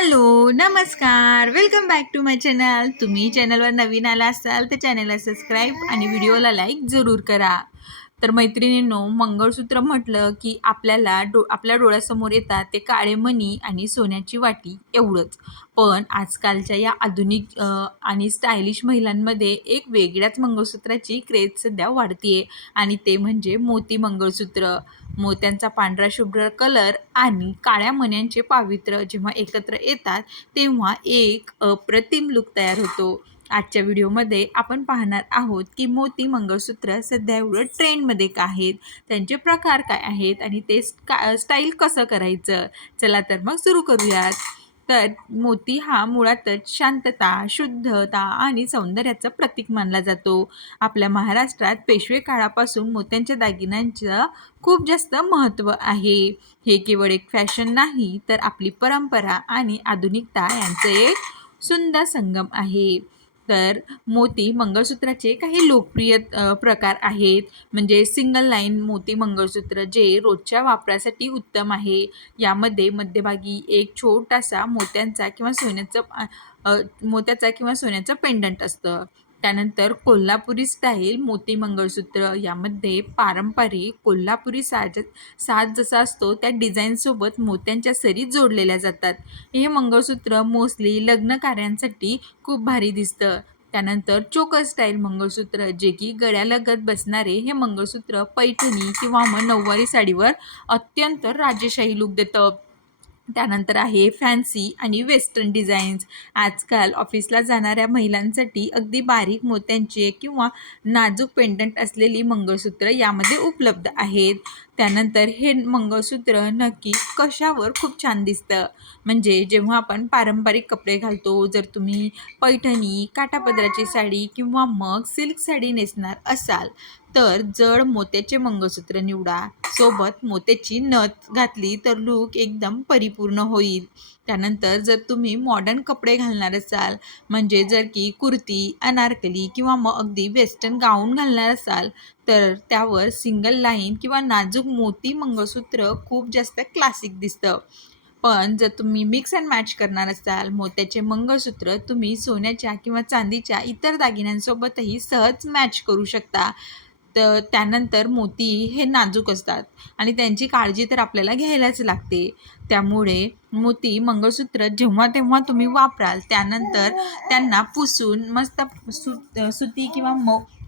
Hello, नमस्कार. Welcome back to my channel. तुम्ही चॅनलवर नवीन आला असाल तर चॅनलला सबस्क्राईब आणि व्हिडिओला लाईक जरूर करा. तर मैत्रिणींनो, मंगळसूत्र म्हटलं की आपल्या डोळ्यासमोर येतात ते काळे मणी आणि सोन्याची वाटी एवढंच. पण आजकालच्या या आधुनिक आणि स्टायलिश महिलांमध्ये एक वेगळ्याच मंगळसूत्राची क्रेज सध्या वाढतीये आणि ते म्हणजे मोती मंगळसूत्र. मोत्यांचा पांढरा शुभ्र कलर आणि काळ्या मण्यांचे पावित्र्य जेव्हा एकत्र येतात तेव्हा एक अप्रतिम लुक तयार होतो. आजच्या व्हिडिओमध्ये आपण पाहणार आहोत की मोती मंगळसूत्र सध्या एवढं ट्रेंडमध्ये का आहेत, त्यांचे प्रकार काय आहेत आणि ते स्टाईल कसं करायचं. चला तर मग सुरू करूयात. तर मोती हा मुळातच शांतता, शुद्धता आणि सौंदर्याचं प्रतीक मानला जातो. आपल्या महाराष्ट्रात पेशवे काळापासून मोत्यांच्या दागिन्यांचं खूप जास्त महत्त्व आहे. हे केवळ एक फॅशन नाही, तर आपली परंपरा आणि आधुनिकता यांचं एक सुंदर संगम आहे. तर मोती मंगळसूत्राचे काही लोकप्रिय प्रकार आहेत. म्हणजे सिंगल लाईन मोती मंगळसूत्र, जे रोजच्या वापरासाठी उत्तम आहे. यामध्ये मध्यभागी एक छोटासा मोत्याचा किंवा सोन्याचं पेंडंट असतं. त्यानंतर कोल्हापुरी स्टाईल मोती मंगळसूत्र, यामध्ये पारंपरिक कोल्हापुरी साज जसा असतो त्या डिझाईनसोबत मोत्यांच्या सरी जोडलेल्या जातात. हे मंगळसूत्र मोस्टली लग्न कार्यांसाठी खूप भारी दिसतं. त्यानंतर चोकर स्टाईल मंगळसूत्र, जे की गळ्यालगत बसणारे हे मंगळसूत्र पैठणी किंवा मग नऊवारी साडीवर अत्यंत राजेशाही लूक देतं. त्यानंतर आहे फॅन्सी आणि वेस्टर्न डिझाईन्स. आजकाल ऑफिसला जाणाऱ्या महिलांसाठी अगदी बारीक मोत्यांचे किंवा नाजूक पेंडंट असलेली मंगळसूत्र यामध्ये उपलब्ध आहेत. त्यानंतर हे मंगळसूत्र नक्की कशावर खूप छान दिसतं, म्हणजे जेव्हा आपण पारंपरिक कपडे घालतो, जर तुम्ही पैठणी, काठापदराची साडी किंवा मग सिल्क साडी नेसणार असाल तर जड मोत्याचे मंगळसूत्र निवडा. सोबत मोत्याची नथ घातली तर लूक एकदम परिपूर्ण होईल. त्यानंतर जर तुम्ही मॉडर्न कपडे घालणार असाल, म्हणजे जर की कुर्ती, अनारकली किंवा मग अगदी वेस्टर्न गाऊन घालणार असाल, तर त्यावर सिंगल लाईन किंवा नाजूक मोती मंगळसूत्र खूप जास्त क्लासिक दिसतं. पण जर तुम्ही मिक्स अँड मॅच करणार असाल, मोत्याचे मंगळसूत्र तुम्ही सोन्याच्या किंवा चांदीच्या इतर दागिन्यांसोबतही सहज मॅच करू शकता. तर त्यानंतर मोती हे नाजूक असतात आणि त्यांची काळजी तर आपल्याला घ्यायलाच लागते. त्यामुळे मोती मंगळसूत्र जेव्हा तेव्हा तुम्ही वापराल, त्यानंतर त्यांना पुसून मस्त सुती किंवा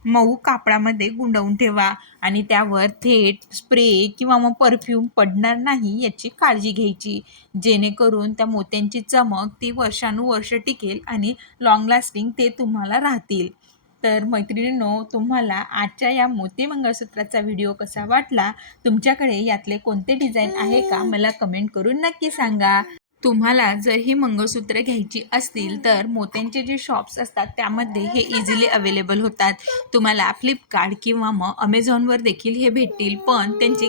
मऊ कापडामध्ये गुंडवून ठेवा आणि त्यावर थेट स्प्रे किंवा मग परफ्यूम पडणार नाही याची काळजी घ्यायची, जेणेकरून त्या मोत्यांची चमक ती वर्षानुवर्ष टिकेल आणि लॉंग लास्टिंग ते तुम्हाला राहतील. तर मैत्रिणींनो, तुम्हाला आजच्या या मोती मंगळसूत्राचा व्हिडिओ कसा वाटला? तुमच्याकडे यातले कोणते डिझाईन आहे का? मला कमेंट करून नक्की सांगा. तुम्हाला जर ही मंगळसूत्र घ्यायची असतील तर मोत्यांचे जे शॉप्स असतात त्यामध्ये हे इझिली अवेलेबल होतात. तुम्हाला फ्लिपकार्ट किंवा मग अमेझॉनवर देखील हे भेटतील, पण त्यांची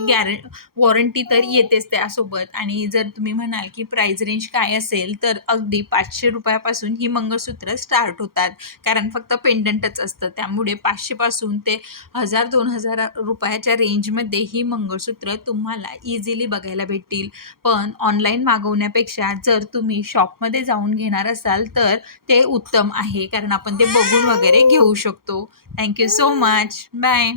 वॉरंटी तर येतेच त्यासोबत. आणि जर तुम्ही म्हणाल की प्राईस रेंज काय असेल, तर अगदी 500 रुपयापासून ही मंगळसूत्र स्टार्ट होतात. कारण फक्त पेंडंटच असतं, त्यामुळे 500 पासून ते 1000-2000 रुपयाच्या रेंजमध्ये ही मंगळसूत्र तुम्हाला इझिली बघायला भेटतील. पण ऑनलाईन मागवण्यापेक्षा जर तुम्ही शॉपमध्ये जाऊन घेणार असाल तर ते उत्तम आहे, कारण आपण ते बघून वगैरे घेऊ शकतो. Thank you so much. बाय.